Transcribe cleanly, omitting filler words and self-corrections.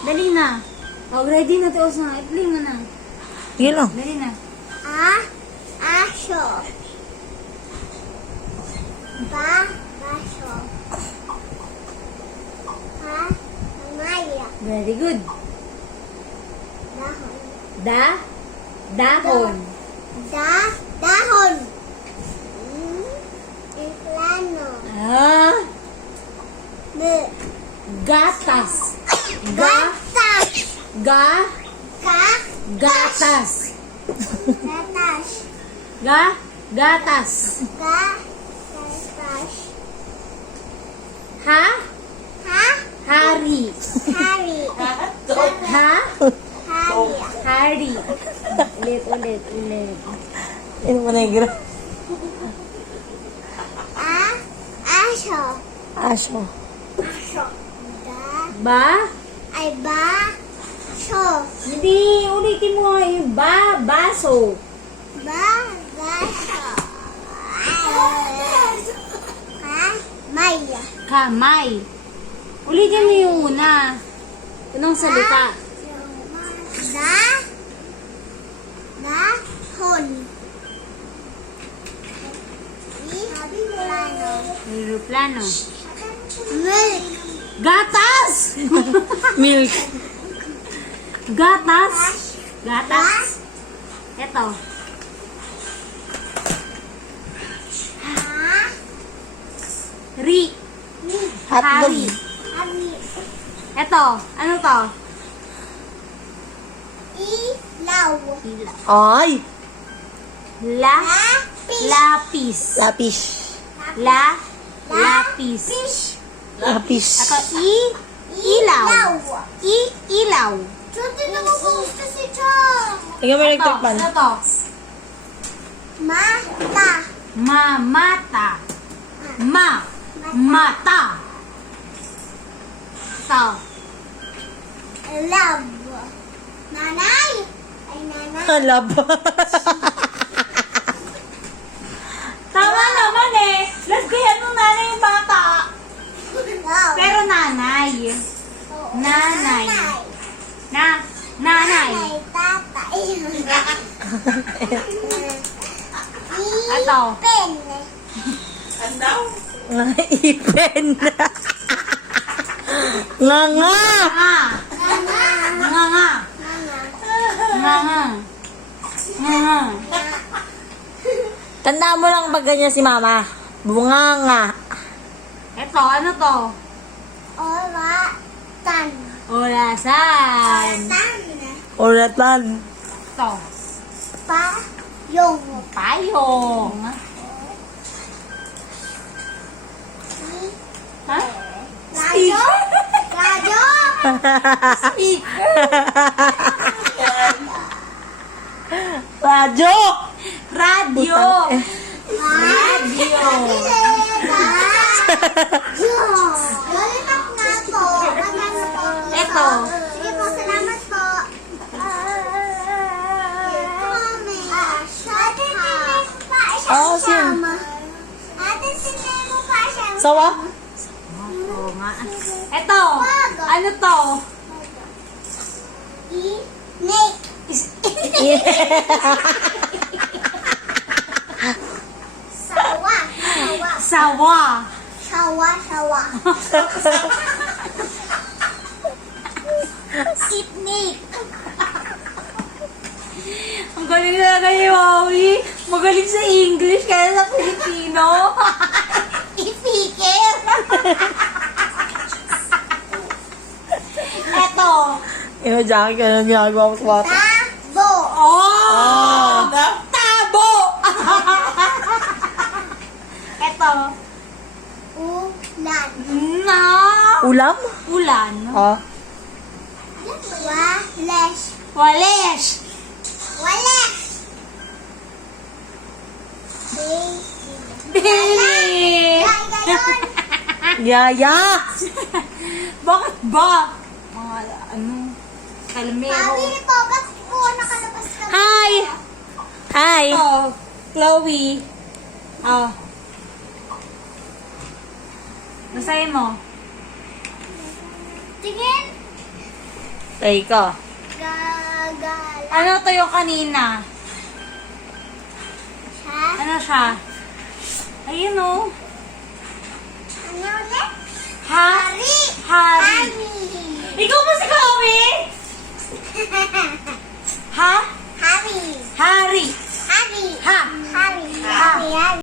Dali na. Oh, ready na to, Osna. I-play mo na. Sige lang. Dali na. Aso. Baso. Maya. Very good. Dahon. Dahon. Dahon. Plano. Ah. Gatas. Gatas. Gatas. Gatas. Gatas. Gatas. Hari. Hari. Hari. Ulit. Ano mo negro? Aso. Aso. Baso. Hindi, ulitin mo yung baso. Baso. Maya. Kamay. Ulitin mo yung una. Unang salita. Dahon. Plano. Aeroplano. Milk. Gatas! Milk. Gatas. Eto. Ri. Hotdog. Hari. Eto. Ano to? Ilaw. Ay! Lapis. Lapis. Lapis. Lapis. Ako, ilaw. Ilaw. Chuti na magusto si Chong. Tingnan mo yung Eto, electric fan. ano to? Mata. Mata. Mata. Ito. Love. Nanay. Ay, nanay. Halab. Tama naman eh. Lasgayan mo nanay yung bata. Love. Pero nanay. Nanay. Nanay. Tatay. Ato. Pen. Ipin. Nga. Nga. Tandaan mo lang pag ganyan si mama. Bunganga. Ito, ano to? Oratan. Orasan. Oratan. Ito. Payong. Payong. Ha? Radyo. Radyo. Radyo. Radio. Radio. Radyo. Lollipop nga po. Magkano po? Ito. Sige po, salamat po. Oh, sin. Ate, sinay mo pa siya. Sawa? Oo nga. Ito. Ano to? Snake. Sawa. Sawa. Sawa. Sipnik. Ang galing talaga ni Wowie. Magaling sa English kaya sa Filipino. Ipikir. Eto. Ina, Jackie, ka na ginagawa mo sa bata. Tabo. Oh! Tabo! Eto. Ulan. Na. Ulam? Ulan. Ah. Wales. Wales. Wales. Billy. Gayon. Yaya! Bakit ba? Mga ano, kalmero. Sabi po, ba't po nakalabas ka? Hi! Hi! Oh, Chloe. Oh. Basahin mo. Tingin. Say ko. Gagala. Ano to yung kanina? Siya. Ano siya? Ayun oh.